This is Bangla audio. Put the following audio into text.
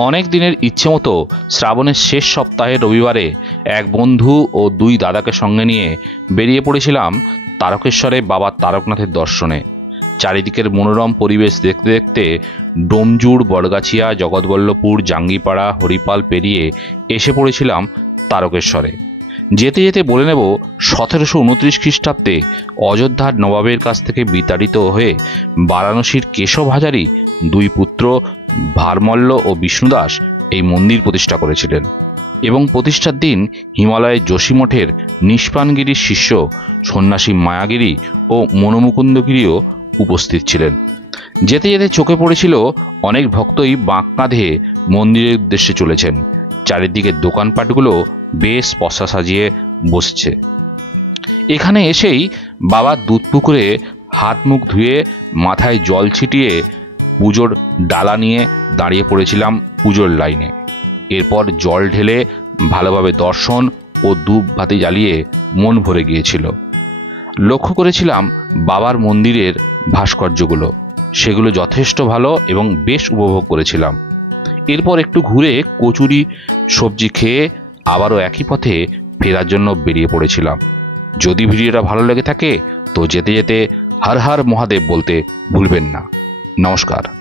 অনেক দিনের ইচ্ছে মতো শ্রাবণের শেষ সপ্তাহের রবিবারে এক বন্ধু ও দুই দাদাকে সঙ্গে নিয়ে বেরিয়ে পড়েছিলাম তারকেশ্বরে বাবা তারকনাথের দর্শনে। চারিদিকের মনোরম পরিবেশ দেখতে দেখতে ডোমজুড়, বড়গাছিয়া, জগৎবল্লভপুর, জাঙ্গিপাড়া, হরিপাল পেরিয়ে এসে পড়েছিলাম তারকেশ্বরে। যেতে যেতে বলে নেব, 1729 খ্রিস্টাব্দে অযোধ্যার নবাবের কাছ থেকে বিতাড়িত হয়ে বারাণসীর কেশব হাজারি দুই পুত্র ভারমল্ল ও বিষ্ণুদাস এই মন্দির প্রতিষ্ঠা করেছিলেন এবং প্রতিষ্ঠার দিন হিমালয়ের যোশীমঠের নিষ্প্রাণগিরির শিষ্য সন্ন্যাসী মায়াগিরি ও মনোমুকুন্দগিরিও উপস্থিত ছিলেন। যেতে যেতে চোখে পড়েছিল অনেক ভক্তই বাঁক কাঁধে মন্দিরের উদ্দেশ্যে চলেছেন। চারিদিকে দোকানপাটগুলো বেশ পসরা সাজিয়ে বসছে। এখানে এসেই বাবার দুধ পুকুরে হাত মুখ ধুয়ে মাথায় জল ছিটিয়ে পুজোর ডালা নিয়ে দাঁড়িয়ে পড়েছিলাম পুজোর লাইনে। এরপর জল ঢেলে ভালোভাবে দর্শন ও ধূপ বাতি জ্বালিয়ে মন ভরে গিয়েছিল। লক্ষ্য করেছিলাম বাবার মন্দিরের ভাস্কর্যগুলো, সেগুলো যথেষ্ট ভালো এবং বেশ উপভোগ করেছিলাম। এরপর একটু ঘুরে কচুরি সবজি খেয়ে আবারও একই পথে ফেরার জন্য বেরিয়ে পড়েছিলাম। যদি ভিডিওটা ভালো লেগে থাকে তো যেতে যেতে হর হর মহাদেব বলতে ভুলবেন না। নমস্কার।